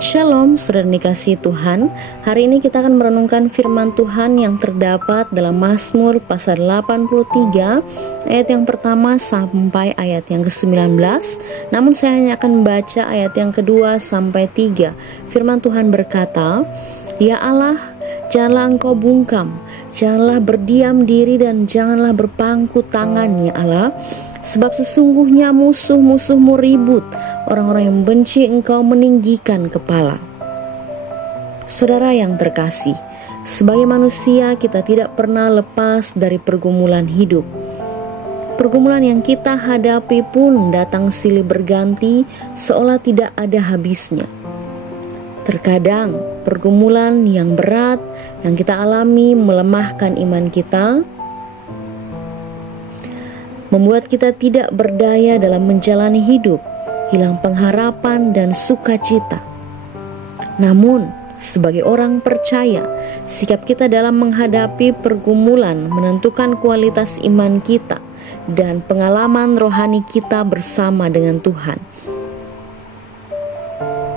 Shalom, saudara dikasihi Tuhan. Hari ini kita akan merenungkan firman Tuhan yang terdapat dalam Mazmur pasal 83 ayat yang pertama sampai ayat yang ke-19. Namun saya hanya akan membaca ayat yang kedua sampai 3. Firman Tuhan berkata, "Ya Allah, janganlah Engkau bungkam, janganlah berdiam diri dan janganlah berpangku tangan, ya Allah. Sebab sesungguhnya musuh-musuhmu ribut, orang-orang yang membenci Engkau meninggikan kepala." Saudara yang terkasih, sebagai manusia kita tidak pernah lepas dari pergumulan hidup. Pergumulan yang kita hadapi pun datang silih berganti seolah tidak ada habisnya. Terkadang pergumulan yang berat yang kita alami melemahkan iman kita, membuat kita tidak berdaya dalam menjalani hidup, hilang pengharapan dan sukacita. Namun, sebagai orang percaya, sikap kita dalam menghadapi pergumulan menentukan kualitas iman kita dan pengalaman rohani kita bersama dengan Tuhan.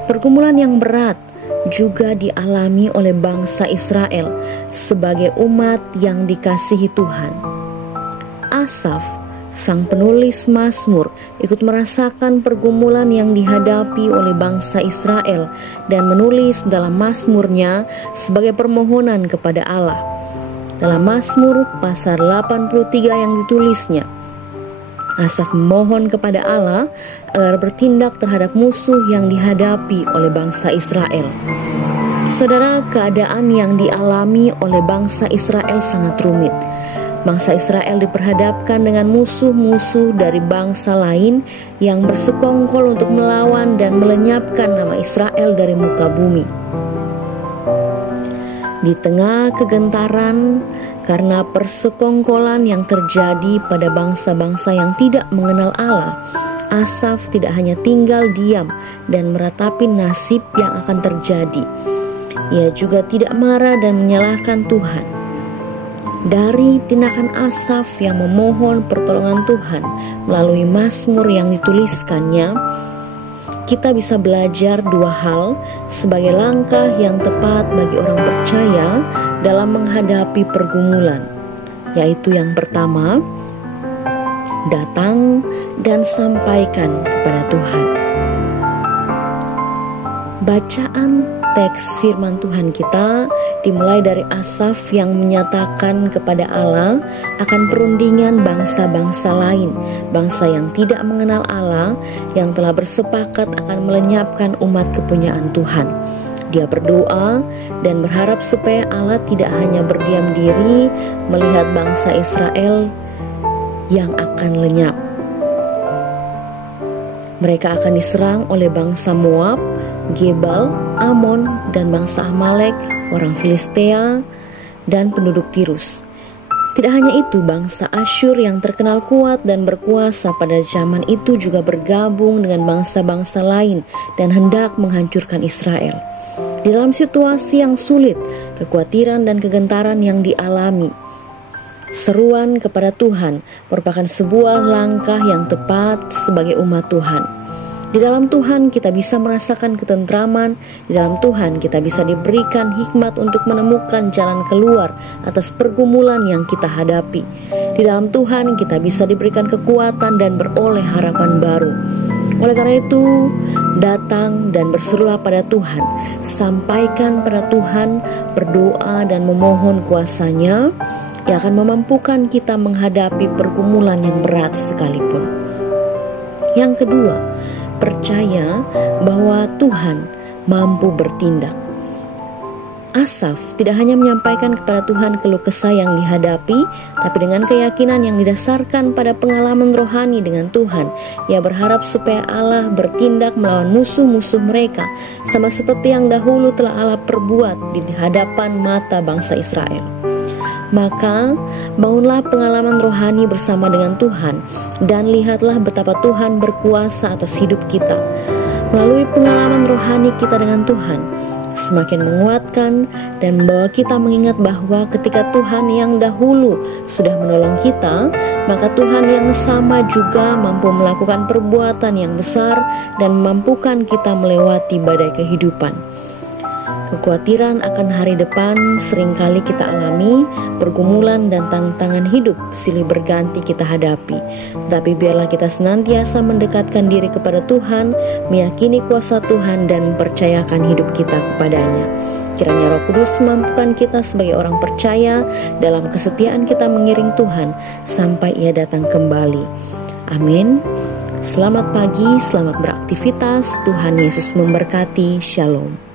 Pergumulan yang berat juga dialami oleh bangsa Israel sebagai umat yang dikasihi Tuhan. Asaf, sang penulis Mazmur, ikut merasakan pergumulan yang dihadapi oleh bangsa Israel dan menulis dalam Mazmurnya sebagai permohonan kepada Allah. Dalam Mazmur pasal 83 yang ditulisnya, Asaf memohon kepada Allah agar bertindak terhadap musuh yang dihadapi oleh bangsa Israel. Saudara, keadaan yang dialami oleh bangsa Israel sangat rumit. Bangsa Israel diperhadapkan dengan musuh-musuh dari bangsa lain yang bersekongkol untuk melawan dan melenyapkan nama Israel dari muka bumi. Di tengah kegentaran karena persekongkolan yang terjadi pada bangsa-bangsa yang tidak mengenal Allah, Asaf tidak hanya tinggal diam dan meratapi nasib yang akan terjadi. Ia juga tidak marah dan menyalahkan Tuhan. Dari tindakan Asaf yang memohon pertolongan Tuhan melalui Mazmur yang dituliskannya, kita bisa belajar dua hal sebagai langkah yang tepat bagi orang percaya dalam menghadapi pergumulan, yaitu yang pertama, datang dan sampaikan kepada Tuhan. Bacaan teks firman Tuhan kita dimulai dari Asaf yang menyatakan kepada Allah akan perundingan bangsa-bangsa lain, bangsa yang tidak mengenal Allah, yang telah bersepakat akan melenyapkan umat kepunyaan Tuhan. Dia berdoa dan berharap supaya Allah tidak hanya berdiam diri melihat bangsa Israel yang akan lenyap. Mereka akan diserang oleh bangsa Moab, Gebal, Amon, dan bangsa Amalek, orang Filistea, dan penduduk Tirus. Tidak hanya itu, bangsa Asyur yang terkenal kuat dan berkuasa pada zaman itu juga bergabung dengan bangsa-bangsa lain dan hendak menghancurkan Israel. Di dalam situasi yang sulit, kekhawatiran dan kegentaran yang dialami, seruan kepada Tuhan merupakan sebuah langkah yang tepat sebagai umat Tuhan. Di dalam Tuhan kita bisa merasakan ketentraman, di dalam Tuhan kita bisa diberikan hikmat untuk menemukan jalan keluar atas pergumulan yang kita hadapi. Di dalam Tuhan kita bisa diberikan kekuatan dan beroleh harapan baru. Oleh karena itu, datang dan berserulah pada Tuhan, sampaikan pada Tuhan, berdoa dan memohon kuasa-Nya yang akan memampukan kita menghadapi pergumulan yang berat sekalipun. Yang kedua, percaya bahwa Tuhan mampu bertindak. Asaf tidak hanya menyampaikan kepada Tuhan keluh kesah yang dihadapi, tapi dengan keyakinan yang didasarkan pada pengalaman rohani dengan Tuhan. Ia berharap supaya Allah bertindak melawan musuh-musuh mereka, sama seperti yang dahulu telah Allah perbuat di hadapan mata bangsa Israel. Maka bangunlah pengalaman rohani bersama dengan Tuhan dan lihatlah betapa Tuhan berkuasa atas hidup kita. Melalui pengalaman rohani kita dengan Tuhan, semakin menguatkan dan membawa kita mengingat bahwa ketika Tuhan yang dahulu sudah menolong kita, maka Tuhan yang sama juga mampu melakukan perbuatan yang besar dan memampukan kita melewati badai kehidupan. Kekhawatiran akan hari depan seringkali kita alami, pergumulan dan tantangan hidup silih berganti kita hadapi. Tapi biarlah kita senantiasa mendekatkan diri kepada Tuhan, meyakini kuasa Tuhan dan mempercayakan hidup kita kepadanya. Kiranya Roh Kudus mampukan kita sebagai orang percaya dalam kesetiaan kita mengiring Tuhan sampai Ia datang kembali. Amin. Selamat pagi, selamat beraktivitas. Tuhan Yesus memberkati. Shalom.